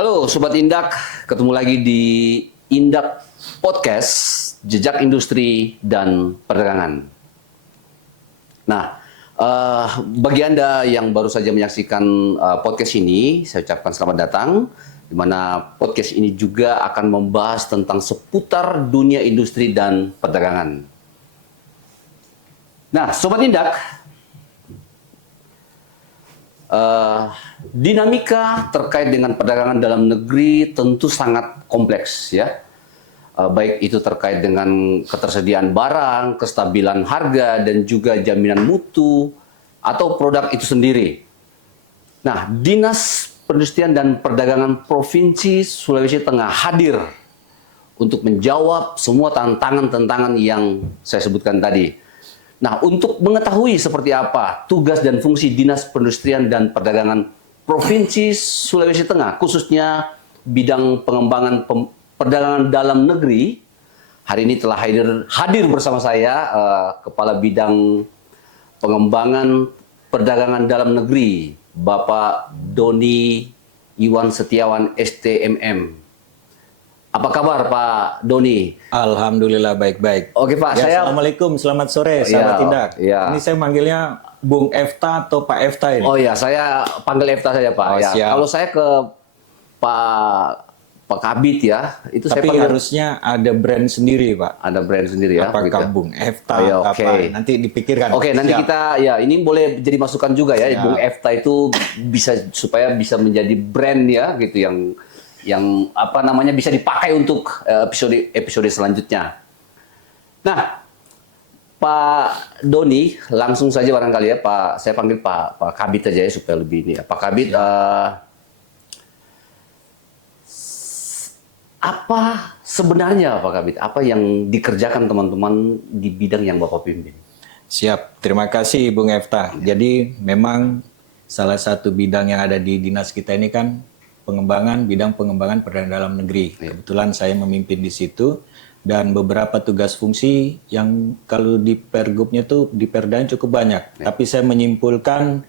Halo Sobat Indak, ketemu lagi di Indak Podcast, Jejak Industri dan Perdagangan. Nah, bagi Anda yang baru saja menyaksikan podcast ini, saya ucapkan selamat datang, di mana podcast ini juga akan membahas tentang seputar dunia industri dan perdagangan. Nah, Sobat Indak, dinamika terkait dengan perdagangan dalam negeri tentu sangat kompleks ya. Baik itu terkait dengan ketersediaan barang, kestabilan harga, dan juga jaminan mutu atau produk itu sendiri. Nah, Dinas Perindustrian dan Perdagangan Provinsi Sulawesi Tengah hadir untuk menjawab semua tantangan-tantangan yang saya sebutkan tadi. Nah, untuk mengetahui seperti apa tugas dan fungsi Dinas Perindustrian dan Perdagangan Provinsi Sulawesi Tengah, khususnya bidang pengembangan perdagangan dalam negeri, hari ini telah hadir bersama saya Kepala Bidang Pengembangan Perdagangan Dalam Negeri, Bapak Doni Iwan Setiawan STMM. Apa kabar Pak Doni? Alhamdulillah baik-baik. Oke Pak, saya... Assalamualaikum, selamat sore sahabat Indak. Ya. Ini saya manggilnya Bung Efta atau Pak Efta ini? Oh ya, saya panggil Efta saja Pak. Oh, Ya. siap. Kalau saya ke Pak Kabit ya, itu Tapi saya panggil... harusnya ada brand sendiri Pak. Ada brand sendiri ya. Apakah gitu. Bung Efta Oh, ya, atau oke. apa? Nanti dipikirkan. Oke, nanti Siap. kita ya ini boleh jadi masukan juga ya. Siap. Bung Efta itu bisa supaya bisa menjadi brand ya gitu yang apa namanya bisa dipakai untuk episode selanjutnya. Nah, Pak Doni, langsung saja barangkali ya Pak, saya panggil Pak Kabit aja ya supaya lebih ini ya. Pak Kabit, apa sebenarnya Pak Kabit, apa yang dikerjakan teman-teman di bidang yang Bapak pimpin? Siap, terima kasih Bung Efta. Jadi memang salah satu bidang yang ada di dinas kita ini kan bidang pengembangan perdagangan dalam negeri. Kebetulan saya memimpin di situ dan beberapa tugas fungsi yang kalau di pergubnya tuh di perdanya cukup banyak. Tapi saya menyimpulkan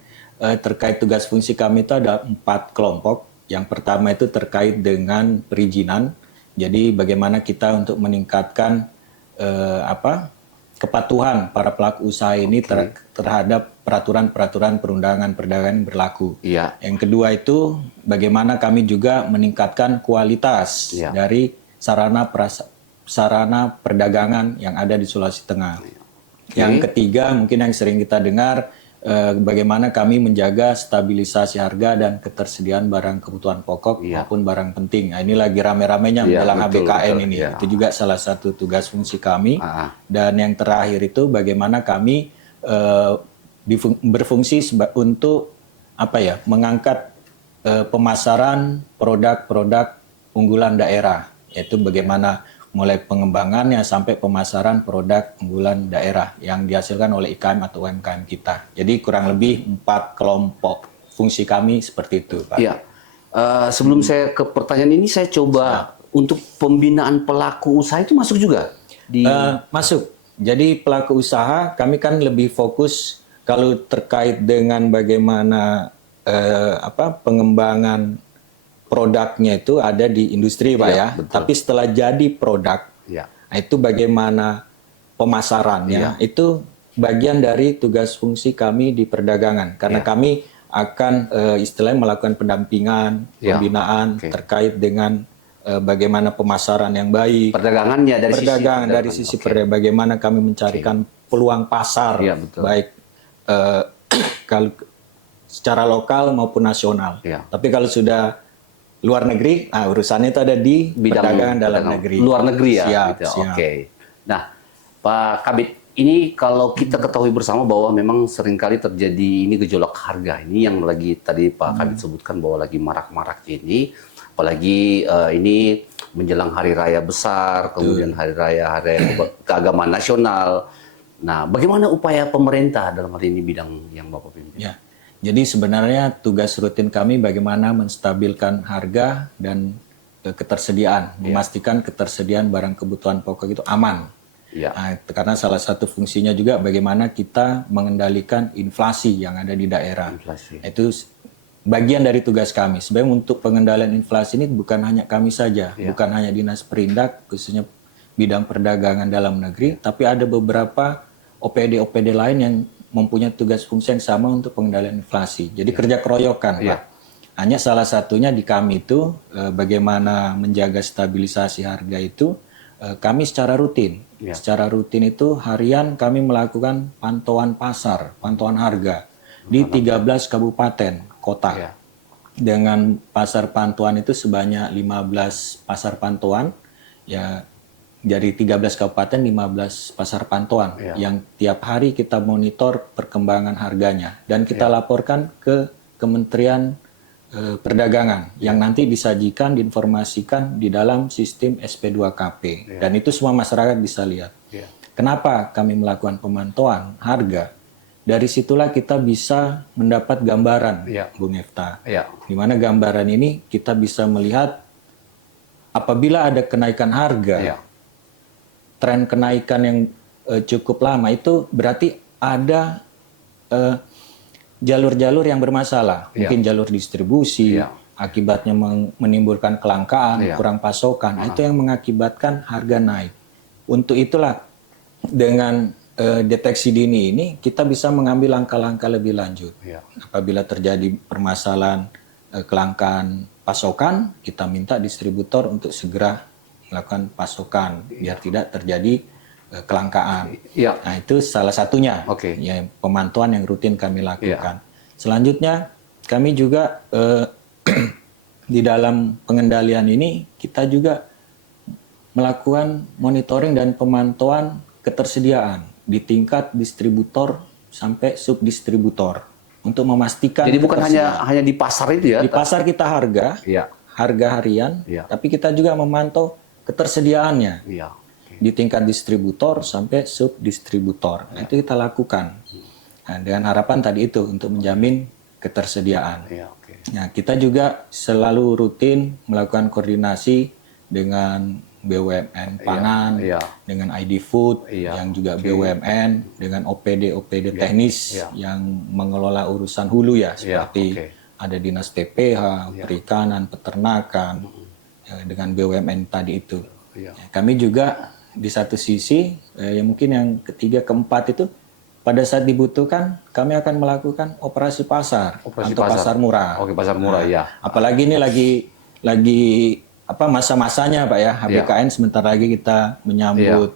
terkait tugas fungsi kami itu ada 4 kelompok. Yang pertama itu terkait dengan perizinan. Jadi bagaimana kita untuk meningkatkan kepatuhan para pelaku usaha ini terhadap peraturan-peraturan perundangan perdagangan yang berlaku. Iya. Yang kedua itu bagaimana kami juga meningkatkan kualitas dari sarana perdagangan yang ada di Sulawesi Tengah. Yang ketiga mungkin yang sering kita dengar bagaimana kami menjaga stabilisasi harga dan ketersediaan barang kebutuhan pokok maupun barang penting. Nah, ini lagi rame-ramenya menjelang HBKN ini. Ya. Itu juga salah satu tugas fungsi kami. Dan yang terakhir itu bagaimana kami berfungsi untuk mengangkat pemasaran produk-produk unggulan daerah, yaitu bagaimana mulai pengembangannya sampai pemasaran produk unggulan daerah yang dihasilkan oleh IKM atau UMKM kita. Jadi kurang lebih 4 kelompok fungsi kami seperti itu, Pak. Iya. Sebelum saya ke pertanyaan ini, saya coba untuk pembinaan pelaku usaha itu masuk juga? Masuk. Jadi pelaku usaha kami kan lebih fokus kalau terkait dengan bagaimana pengembangan produknya itu ada di industri Pak ya. Betul. Tapi setelah jadi produk, nah itu bagaimana pemasarannya, itu bagian dari tugas fungsi kami di perdagangan. Karena kami akan istilahnya melakukan pendampingan, pembinaan terkait dengan bagaimana pemasaran yang baik. Perdagangannya dari sisi perdagangan. Bagaimana kami mencarikan peluang pasar, baik kalau secara lokal maupun nasional. Tapi kalau sudah luar negeri, urusannya itu ada di bidang perdagangan dalam negeri. Luar negeri ya? Siap, gitu. siap. Oke. Nah, Pak Kabit, ini kalau kita ketahui bersama bahwa memang seringkali terjadi ini gejolak harga. Ini yang lagi tadi Pak Kabit sebutkan bahwa lagi marak-marak ini. Apalagi ini menjelang hari raya besar, kemudian hari raya keagamaan nasional. Nah, bagaimana upaya pemerintah dalam hal ini bidang yang Bapak pimpin? Ya. Jadi sebenarnya tugas rutin kami bagaimana menstabilkan harga dan ketersediaan, memastikan ketersediaan barang kebutuhan pokok itu aman. Nah, karena salah satu fungsinya juga bagaimana kita mengendalikan inflasi yang ada di daerah. Itu bagian dari tugas kami. Sebenarnya untuk pengendalian inflasi ini bukan hanya kami saja, bukan hanya Dinas Perindak, khususnya bidang perdagangan dalam negeri, tapi ada beberapa OPD-OPD lain yang mempunyai tugas fungsi yang sama untuk pengendalian inflasi. Jadi kerja keroyokan, Pak. Hanya salah satunya di kami itu bagaimana menjaga stabilisasi harga itu kami secara rutin. Secara rutin itu harian kami melakukan pantauan pasar, pantauan harga di 13 kabupaten kota. Dengan pasar pantauan itu sebanyak 15 pasar pantauan, ya dari 13 kabupaten 15 pasar pantauan yang tiap hari kita monitor perkembangan harganya dan kita laporkan ke Kementerian Perdagangan yang nanti disajikan, diinformasikan di dalam sistem SP2KP dan itu semua masyarakat bisa lihat. Kenapa kami melakukan pemantauan harga? Dari situlah kita bisa mendapat gambaran, Bung Efta. Di mana gambaran ini kita bisa melihat apabila ada kenaikan harga, tren kenaikan yang cukup lama itu berarti ada jalur-jalur yang bermasalah, mungkin jalur distribusi, akibatnya menimbulkan kelangkaan, kurang pasokan, itu yang mengakibatkan harga naik. Untuk itulah dengan deteksi dini ini kita bisa mengambil langkah-langkah lebih lanjut. Apabila terjadi permasalahan kelangkaan pasokan, kita minta distributor untuk segera melakukan pasokan biar tidak terjadi kelangkaan. Nah, itu salah satunya. Ya, pemantauan yang rutin kami lakukan. Selanjutnya, kami juga di dalam pengendalian ini kita juga melakukan monitoring dan pemantauan ketersediaan di tingkat distributor sampai subdistributor untuk memastikan. Jadi bukan hanya di pasar itu ya? Di pasar kita harga harian, tapi kita juga memantau ketersediaannya. Di tingkat distributor sampai subdistributor. Nah, itu kita lakukan. Nah, dengan harapan tadi itu untuk menjamin ketersediaan. Nah, kita juga selalu rutin melakukan koordinasi dengan BUMN Pangan, dengan ID Food yang juga BUMN, dengan OPD teknis yang mengelola urusan hulu ya, seperti ada Dinas PPH, Perikanan, Peternakan, dengan BUMN tadi itu. Kami juga di satu sisi, mungkin yang ketiga, keempat itu pada saat dibutuhkan kami akan melakukan operasi pasar atau pasar murah. Pasar murah, Apalagi ini lagi masa-masanya Pak ya, HBKN sebentar lagi kita menyambut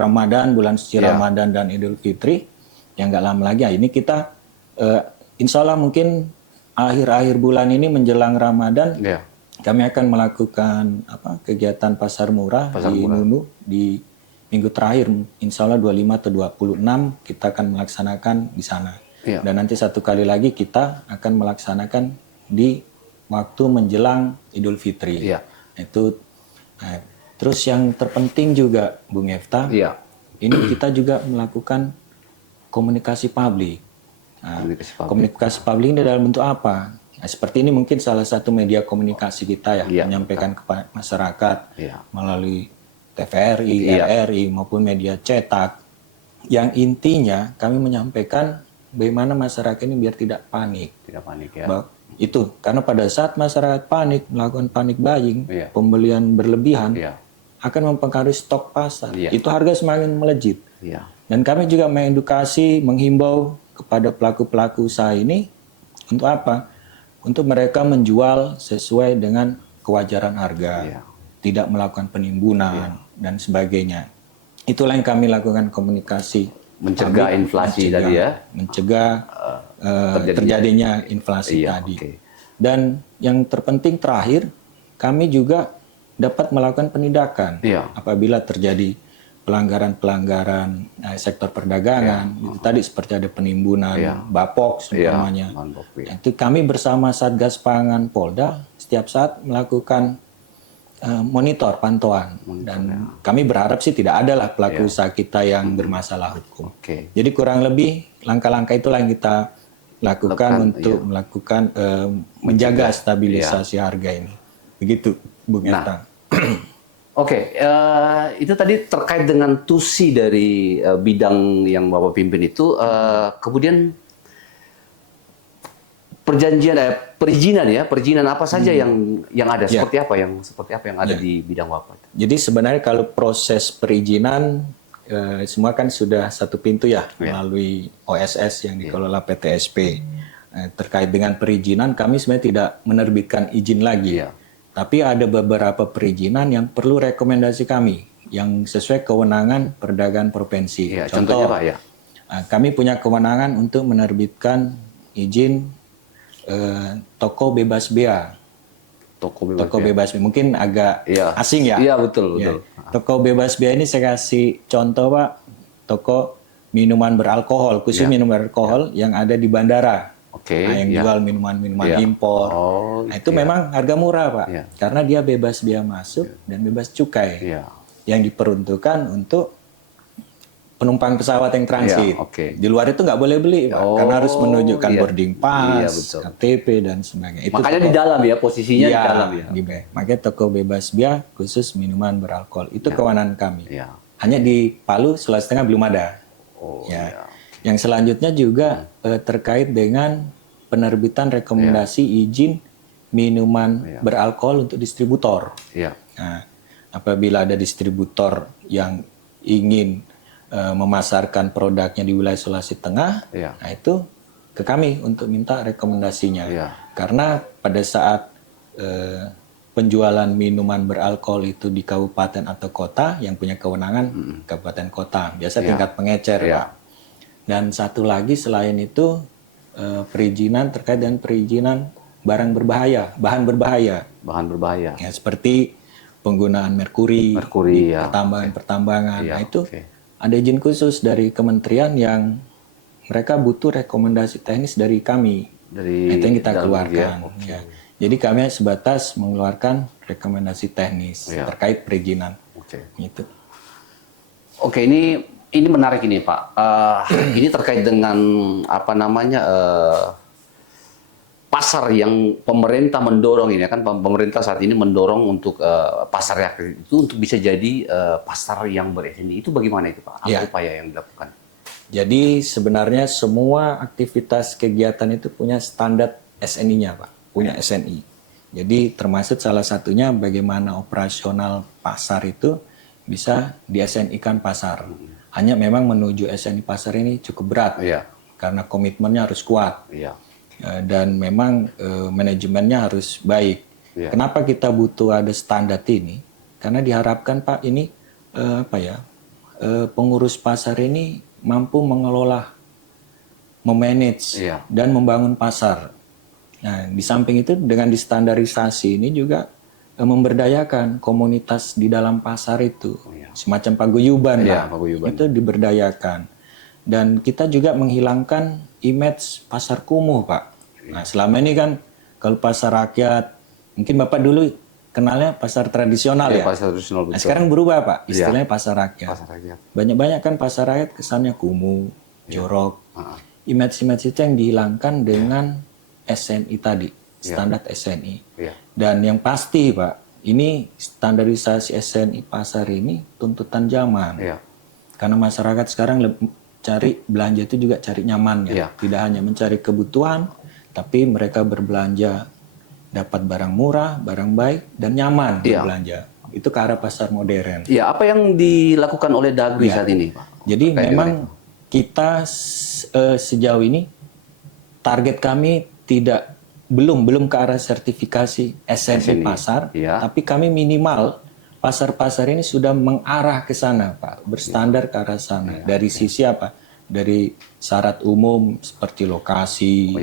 Ramadan, bulan suci Ramadan dan Idul Fitri yang nggak lama lagi. Ini kita insya Allah mungkin akhir-akhir bulan ini menjelang Ramadan. Kami akan melakukan kegiatan pasar murah di Nunu di minggu terakhir, insya Allah 25 atau 26 kita akan melaksanakan di sana. Dan nanti satu kali lagi kita akan melaksanakan di waktu menjelang Idul Fitri. Terus yang terpenting juga, Bung Efta, ini kita juga melakukan komunikasi publik. Komunikasi publik ini dalam bentuk apa? Nah, seperti ini mungkin salah satu media komunikasi kita ya, menyampaikan kepada masyarakat melalui TVRI, RRI maupun media cetak. Yang intinya kami menyampaikan bagaimana masyarakat ini biar tidak panik. Itu karena pada saat masyarakat panik, melakukan panik buying, pembelian berlebihan akan mempengaruhi stok pasar. Itu harga semakin melejit. Dan kami juga mengedukasi, menghimbau kepada pelaku-pelaku usaha ini untuk apa? Untuk mereka menjual sesuai dengan kewajaran harga, tidak melakukan penimbunan dan sebagainya. Itulah yang kami lakukan komunikasi. Mencegah inflasi tadi ya? Mencegah terjadinya inflasi tadi. Dan yang terpenting terakhir, kami juga dapat melakukan penindakan apabila terjadi pelanggaran-pelanggaran sektor perdagangan. Itu tadi seperti ada penimbunan, bapok semuanya. Itu kami bersama Satgas Pangan Polda setiap saat melakukan monitor pantauan dan kami berharap sih tidak ada lah pelaku usaha kita yang bermasalah hukum. Jadi kurang lebih langkah-langkah itulah yang kita lakukan untuk melakukan menjaga stabilisasi harga ini. Begitu, Bung Etang. Itu tadi terkait dengan tusi dari bidang yang Bapak pimpin itu. Kemudian perizinan apa saja yang ada, Ya. seperti apa yang ada di bidang WAPA? Jadi sebenarnya kalau proses perizinan semua kan sudah satu pintu ya, melalui OSS yang dikelola PTSP. Terkait dengan perizinan kami sebenarnya tidak menerbitkan izin lagi. Iya. Tapi ada beberapa perizinan yang perlu rekomendasi kami yang sesuai kewenangan perdagangan provinsi. Iya, Contoh, contohnya Pak ya. Kami punya kewenangan untuk menerbitkan izin toko bebas bea. Toko bebas bea mungkin agak Iya. asing ya. Iya, betul. Ya. Toko bebas bea ini saya kasih contoh Pak, toko minuman beralkohol, khusus minuman beralkohol yang ada di bandara. Oke. Yang jual minuman-minuman impor. Oh, Itu memang harga murah Pak, Iya. karena dia bebas bea masuk dan bebas cukai. Iya. Yang diperuntukkan untuk penumpang pesawat yang transit. Iya, oke. Di luar itu nggak boleh beli, Pak, karena harus menunjukkan boarding pass, betul. KTP dan sebagainya. Itu Makanya di dalam ya, posisinya di dalam ya. Makanya toko bebas bea khusus minuman beralkohol itu kewenangan kami. Iya. Hanya di Palu, Sulawesi Tengah belum ada. Oh, Ya. Yang selanjutnya juga terkait dengan penerbitan rekomendasi izin minuman beralkohol untuk distributor. Iya. Nah, apabila ada distributor yang ingin memasarkan produknya di wilayah Sulawesi Tengah, nah itu ke kami untuk minta rekomendasinya. Iya. Karena pada saat penjualan minuman beralkohol itu di kabupaten atau kota, yang punya kewenangan kabupaten kota, biasa tingkat pengecer, Pak. Dan satu lagi selain itu perizinan terkait dengan perizinan barang berbahaya, bahan berbahaya. Ya, seperti penggunaan merkuri di pertambangan. Nah itu ada izin khusus dari kementerian yang mereka butuh rekomendasi teknis dari kami. Nah, itu yang kita keluarkan. Ya. Jadi kami sebatas mengeluarkan rekomendasi teknis terkait perizinan. Gitu. Oke, ini menarik ini Pak. Ini terkait dengan pasar yang pemerintah mendorong ini kan, pemerintah saat ini mendorong untuk pasar rakyat itu untuk bisa jadi pasar yang ber-SNI. Itu bagaimana itu Pak? Apa upaya yang dilakukan? Jadi sebenarnya semua aktivitas kegiatan itu punya standar SNI-nya Pak, punya SNI. Jadi termasuk salah satunya bagaimana operasional pasar itu bisa di SNI-kan pasar. Hanya memang menuju SNI pasar ini cukup berat, karena komitmennya harus kuat. Dan memang manajemennya harus baik. Kenapa kita butuh ada standar ini? Karena diharapkan Pak ini pengurus pasar ini mampu mengelola, memanage dan membangun pasar. Nah, di samping itu dengan distandarisasi ini juga memberdayakan komunitas di dalam pasar itu, semacam paguyuban, itu diberdayakan. Dan kita juga menghilangkan image pasar kumuh, Pak. Nah, selama ini kan kalau pasar rakyat, mungkin Bapak dulu kenalnya pasar tradisional ya. Pasar tradisional, betul. Nah, sekarang berubah, Pak. Istilahnya pasar rakyat. rakyat. Banyak-banyak kan pasar rakyat kesannya kumuh, jorok. Image-image itu yang dihilangkan dengan SNI tadi, standar SNI. Dan yang pasti, Pak, ini standarisasi SNI pasar ini tuntutan zaman. Karena masyarakat sekarang cari belanja itu juga cari nyaman ya. Tidak hanya mencari kebutuhan, tapi mereka berbelanja dapat barang murah, barang baik, dan nyaman berbelanja. Itu ke arah pasar modern. Iya, apa yang dilakukan oleh Dagri saat ini, Pak? Jadi memang kita sejauh ini target kami belum ke arah sertifikasi SNI pasar, tapi kami minimal pasar-pasar ini sudah mengarah ke sana, Pak, berstandar ke arah sana. Dari sisi apa? Dari syarat umum seperti lokasi,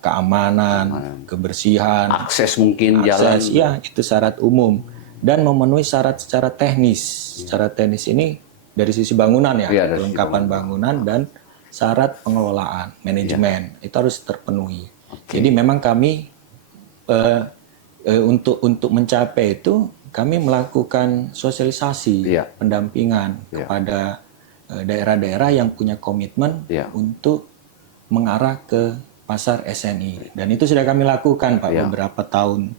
keamanan, kebersihan, akses mungkin jalan. Ya, itu syarat umum. Dan memenuhi syarat secara teknis. Secara teknis ini dari sisi bangunan ya, kelengkapan bangunan dan syarat pengelolaan, manajemen itu harus terpenuhi. Jadi memang kami untuk mencapai itu kami melakukan sosialisasi, pendampingan kepada daerah-daerah yang punya komitmen untuk mengarah ke pasar SNI. Dan itu sudah kami lakukan, Pak. Beberapa tahun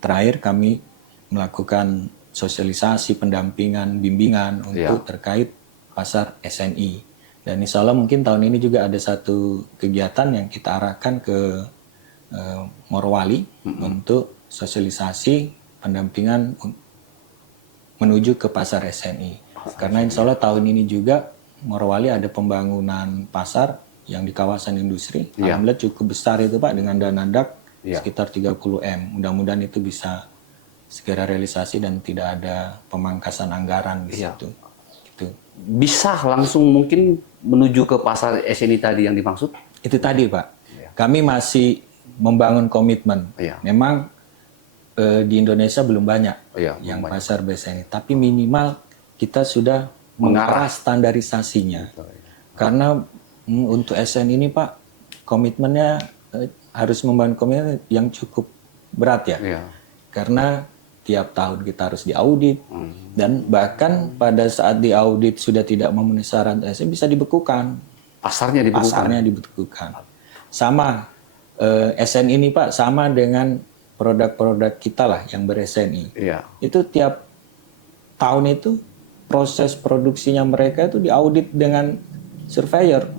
terakhir kami melakukan sosialisasi, pendampingan, bimbingan untuk terkait pasar SNI. Dan insya Allah mungkin tahun ini juga ada satu kegiatan yang kita arahkan ke Morowali untuk sosialisasi pendampingan menuju ke pasar SNI. Karena insya Allah tahun ini juga Morowali ada pembangunan pasar yang di kawasan industri. Alhamdulillah cukup besar itu Pak, dengan dana DAK sekitar 30 M. Mudah-mudahan itu bisa segera realisasi dan tidak ada pemangkasan anggaran di situ. Gitu. Bisa langsung mungkin menuju ke pasar SNI tadi yang dimaksud? Itu tadi Pak. Kami masih membangun komitmen. Memang di Indonesia belum banyak yang pasar BSNI, tapi minimal kita sudah mengarah standarisasinya. Karena untuk SN ini Pak, komitmennya harus membangun komitmen yang cukup berat ya. Karena tiap tahun kita harus diaudit dan bahkan pada saat diaudit sudah tidak memenuhi syarat SN bisa dibekukan. Pasarnya dibekukan. Sama SN ini Pak, sama dengan produk-produk kita lah yang ber-SNI. Itu tiap tahun itu proses produksinya mereka itu diaudit dengan surveyor.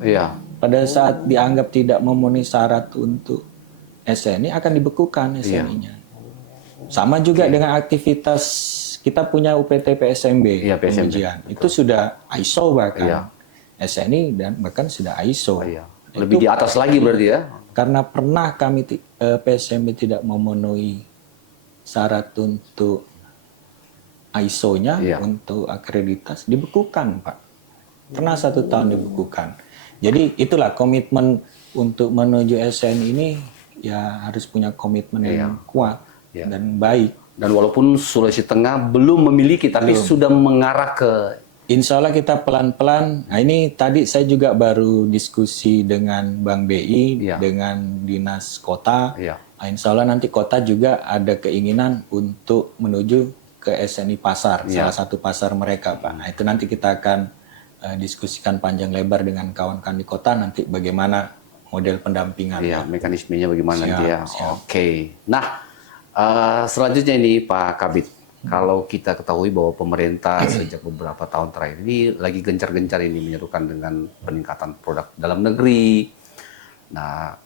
Pada saat dianggap tidak memenuhi syarat untuk SNI akan dibekukan SNI-nya. Sama juga dengan aktivitas kita punya UPT PSMB, pengujian. Itu sudah ISO bahkan. SNI dan bahkan sudah ISO. Lebih di atas lagi berarti ya? Karena pernah kami PSMB tidak memenuhi syarat untuk ISO-nya untuk akreditas, dibekukan Pak. Pernah 1 tahun dibekukan. Jadi itulah komitmen untuk menuju SN ini ya harus punya komitmen yang kuat dan baik. Dan walaupun Sulawesi Tengah belum memiliki, tapi sudah mengarah ke... Insya Allah kita pelan-pelan. Nah ini tadi saya juga baru diskusi dengan Bank BI, dengan Dinas Kota. Nah, insya Allah nanti kota juga ada keinginan untuk menuju ke SNI pasar, salah satu pasar mereka Pak. Nah itu nanti kita akan diskusikan panjang lebar dengan kawan-kawan di kota nanti bagaimana model pendampingan. Mekanismenya bagaimana nanti ya. Oke. Nah selanjutnya ini Pak Kabid, kalau kita ketahui bahwa pemerintah sejak beberapa tahun terakhir ini lagi gencar-gencar ini menyerukan dengan peningkatan produk dalam negeri. Nah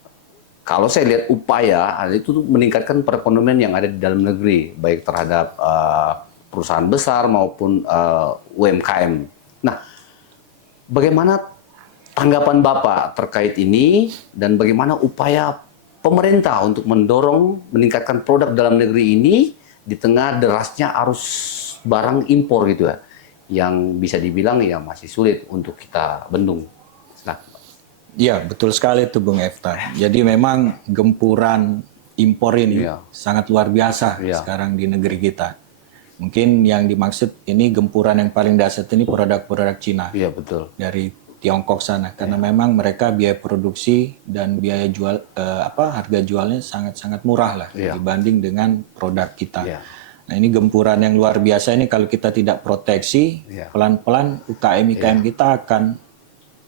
kalau saya lihat upaya itu meningkatkan perekonomian yang ada di dalam negeri, baik terhadap perusahaan besar maupun UMKM. Nah, bagaimana tanggapan Bapak terkait ini dan bagaimana upaya pemerintah untuk mendorong meningkatkan produk dalam negeri ini di tengah derasnya arus barang impor gitu ya, yang bisa dibilang ya masih sulit untuk kita bendung. Iya, betul sekali itu Bung Efta. Jadi memang gempuran impor ini sangat luar biasa sekarang di negeri kita. Mungkin yang dimaksud ini gempuran yang paling dahsyat ini produk-produk Cina. Iya, betul. Dari Tiongkok sana. Karena memang mereka biaya produksi dan biaya jual harga jualnya sangat-sangat murah lah dibanding dengan produk kita. Nah, ini gempuran yang luar biasa ini kalau kita tidak proteksi, pelan-pelan UKM kita akan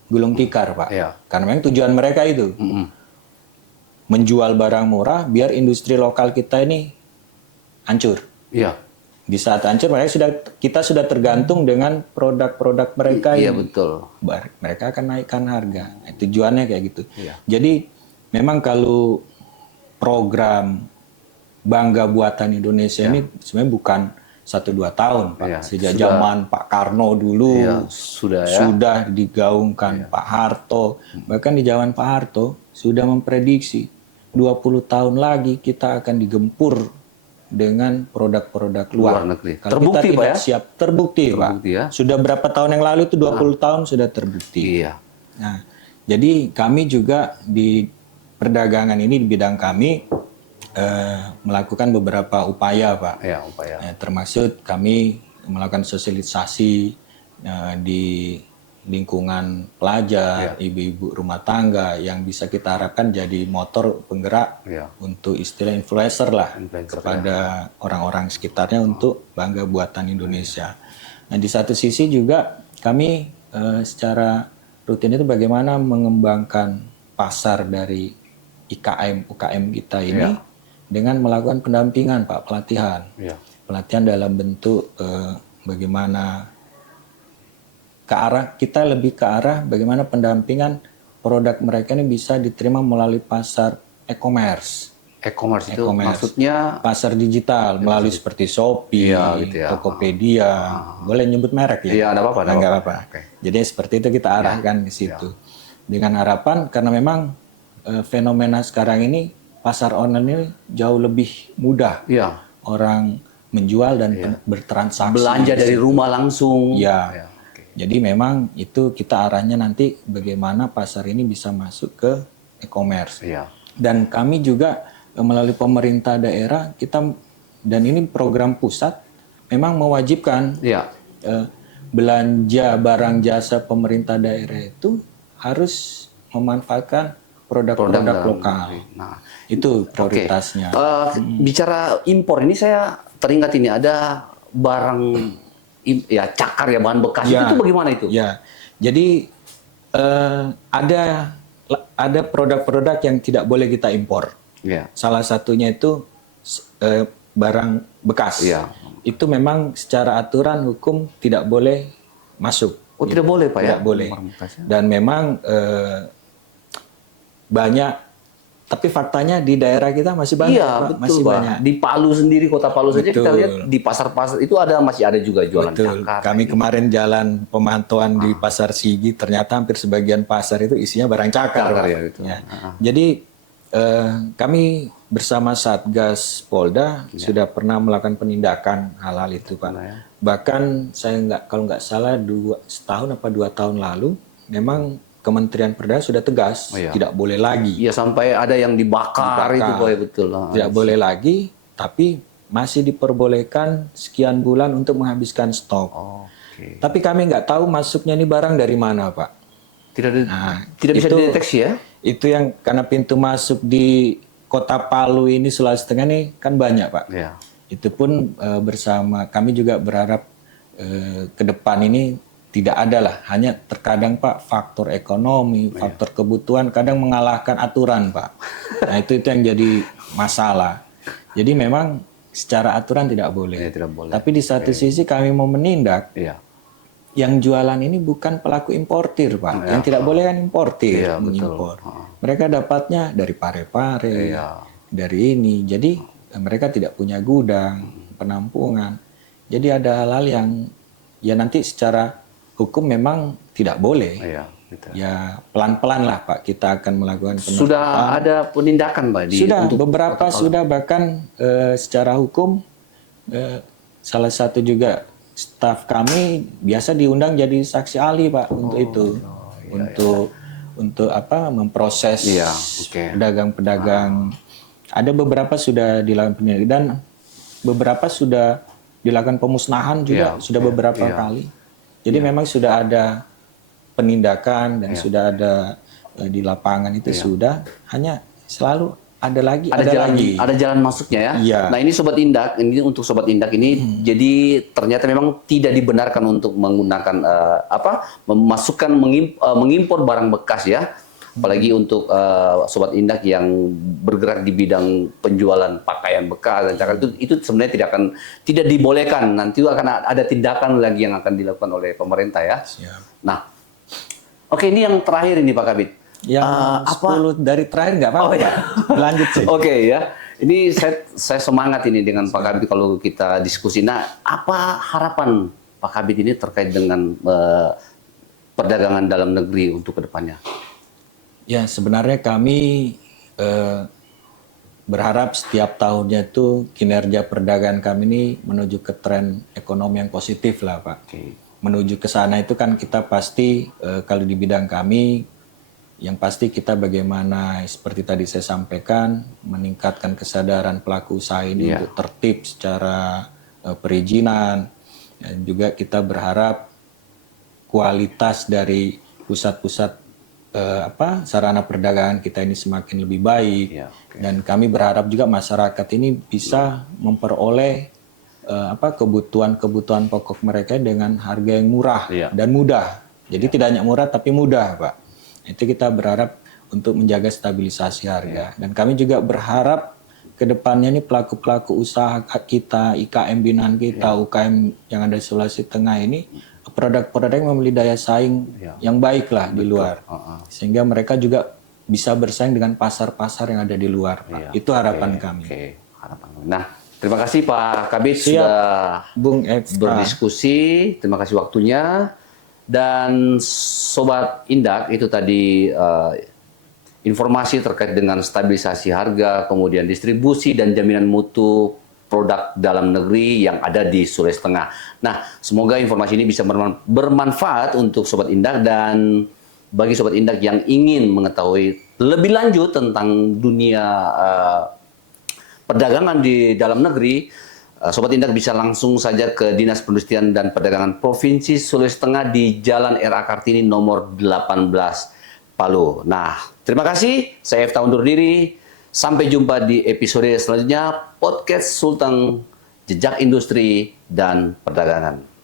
gulung tikar Pak. Karena memang tujuan mereka itu menjual barang murah biar industri lokal kita ini hancur. Di saat hancur kita sudah tergantung dengan produk-produk mereka ini. Betul. Mereka akan naikkan harga. Nah, tujuannya kayak gitu. Jadi memang kalau program Bangga Buatan Indonesia ini sebenarnya bukan 1-2 tahun Pak. Sejak zaman Pak Karno dulu sudah digaungkan Pak Harto. Bahkan di zaman Pak Harto sudah memprediksi 20 tahun lagi kita akan digempur dengan produk-produk luar negeri. Kalau terbukti kita tidak Pak siap, terbukti Pak. Sudah berapa tahun yang lalu itu 20 tahun sudah terbukti. Nah, jadi kami juga di perdagangan ini di bidang kami melakukan beberapa upaya Pak. Termasuk kami melakukan sosialisasi di lingkungan pelajar, ibu-ibu rumah tangga yang bisa kita harapkan jadi motor penggerak untuk istilah influencer lah kepada orang-orang sekitarnya untuk bangga buatan Indonesia. Nah di satu sisi juga kami secara rutin itu bagaimana mengembangkan pasar dari UKM kita ini dengan melakukan pendampingan Pak, pelatihan. Pelatihan dalam bentuk bagaimana kita lebih ke arah bagaimana pendampingan produk mereka ini bisa diterima melalui pasar e-commerce. E-commerce itu E-commerce. maksudnya Pasar digital melalui seperti Shopee, Iya, gitu ya. Tokopedia, boleh nyebut merek ya? Iya, ada apa-apa. Nggak apa-apa. Oke. Jadi seperti itu kita arahkan ke situ. Dengan harapan karena memang fenomena sekarang ini pasar online ini jauh lebih mudah. Iya. Orang menjual dan bertransaksi. Belanja dari rumah langsung. Ya. Jadi memang itu kita arahnya nanti bagaimana pasar ini bisa masuk ke e-commerce. Iya. Dan kami juga melalui pemerintah daerah dan ini program pusat memang mewajibkan Iya. belanja barang jasa pemerintah daerah itu harus memanfaatkan produk-produk lokal. Nah, Itu prioritasnya. bicara impor ini saya teringat ini ada barang ya cakar ya bahan bekas itu bagaimana itu? Ya, jadi ada produk-produk yang tidak boleh kita impor. Iya. Salah satunya itu barang bekas. Iya. Itu memang secara aturan hukum tidak boleh masuk. Oh, tidak boleh Pak ya? Tidak boleh. Barang bekasnya. Dan memang banyak, tapi faktanya di daerah kita masih banyak. Iya, Pak. betul Masih Pak. banyak. Di Palu sendiri, kota Palu saja kita Betul. lihat di pasar-pasar itu masih ada juga jualan Betul. cakar. Kami kemarin jalan pemantauan di Pasar Sigi, ternyata hampir sebagian pasar itu isinya barang cakar. Cakar Pak. ya, gitu. Jadi kami bersama Satgas Polda sudah pernah melakukan penindakan hal-hal itu, Pak. Bahkan saya kalau nggak salah setahun apa 2 tahun lalu, memang Kementerian Perdagangan sudah tegas tidak boleh lagi. Iya, sampai ada yang dibakar. Itu Pak ya, betul. Tidak boleh lagi, tapi masih diperbolehkan sekian bulan untuk menghabiskan stok. Oke. Tapi kami nggak tahu masuknya ini barang dari mana, Pak. Tidak bisa dideteksi ya? Itu yang karena pintu masuk di Kota Palu ini, Sulawesi Tengah ini kan banyak, Pak. Iya. Itu pun bersama kami juga berharap ke depan ini tidak ada lah, hanya terkadang Pak faktor ekonomi, faktor kebutuhan kadang mengalahkan aturan Pak. Nah itu yang jadi masalah. Jadi memang secara aturan tidak boleh. Ya, tidak boleh. Tapi di satu sisi kami mau menindak Iya. yang jualan ini bukan pelaku importir Pak. Yang tidak boleh kan importir, Iya, mengimpor. Mereka dapatnya dari Pare-Pare, dari ini. Jadi mereka tidak punya gudang, penampungan. Jadi ada hal-hal yang ya nanti secara hukum memang tidak boleh. Iya, gitu. Ya pelan-pelan lah Pak kita akan melakukan penangkapan. Sudah ada penindakan Pak Sudah beberapa sudah bahkan secara hukum salah satu juga staf kami biasa diundang jadi saksi ahli Pak untuk itu. Untuk apa memproses pedagang-pedagang. Ada beberapa sudah dilakukan penindakan dan beberapa sudah dilakukan pemusnahan juga sudah beberapa kali. Jadi memang sudah ada penindakan dan sudah ada di lapangan itu sudah, hanya selalu ada jalan masuknya ya. Iya. Nah ini Sobat Indak, ini untuk Sobat Indak ini jadi ternyata memang tidak dibenarkan untuk menggunakan memasukkan mengimpor barang bekas ya. Apalagi untuk Sobat Indak yang bergerak di bidang penjualan pakaian bekas dan cakar itu sebenarnya tidak dibolehkan. Nanti akan ada tindakan lagi yang akan dilakukan oleh pemerintah ya. Siap. Nah, oke ini yang terakhir ini Pak Kabid. Yang 10 dari terakhir nggak apa-apa. Lanjut sih. Oke ya. Ini saya semangat ini dengan Pak Kabid kalau kita diskusi. Nah, apa harapan Pak Kabid ini terkait dengan perdagangan dalam negeri untuk kedepannya? Ya sebenarnya kami berharap setiap tahunnya itu kinerja perdagangan kami ini menuju ke tren ekonomi yang positif lah Pak. Menuju ke sana itu kan kita pasti kalau di bidang kami yang pasti kita bagaimana seperti tadi saya sampaikan meningkatkan kesadaran pelaku usaha ini untuk tertib secara perizinan dan juga kita berharap kualitas dari pusat-pusat sarana perdagangan kita ini semakin lebih baik dan kami berharap juga masyarakat ini bisa memperoleh kebutuhan pokok mereka dengan harga yang murah dan mudah. Jadi tidak hanya murah tapi mudah, Pak. Itu kita berharap untuk menjaga stabilisasi harga dan kami juga berharap ke depannya ini pelaku-pelaku usaha kita, IKM binaan kita, UKM yang ada di Sulawesi Tengah ini produk-produk yang memiliki daya saing yang baik lah di luar. Sehingga mereka juga bisa bersaing dengan pasar-pasar yang ada di luar. Pak. Itu harapan kami. Harapan kami. Nah, terima kasih Pak Kabid sudah Bung Efta. berdiskusi. Terima kasih waktunya. Dan Sobat Indak, itu tadi informasi terkait dengan stabilisasi harga, kemudian distribusi dan jaminan mutu produk dalam negeri yang ada di Sulawesi Tengah. Nah, semoga informasi ini bisa bermanfaat untuk Sobat Indak, dan bagi Sobat Indak yang ingin mengetahui lebih lanjut tentang dunia perdagangan di dalam negeri, Sobat Indak bisa langsung saja ke Dinas Perindustrian dan Perdagangan Provinsi Sulawesi Tengah di Jalan R.A. Kartini nomor 18 Palu. Nah, terima kasih. Saya Efta undur diri. Sampai jumpa di episode selanjutnya Podcast Sultan Jejak Industri dan Perdagangan.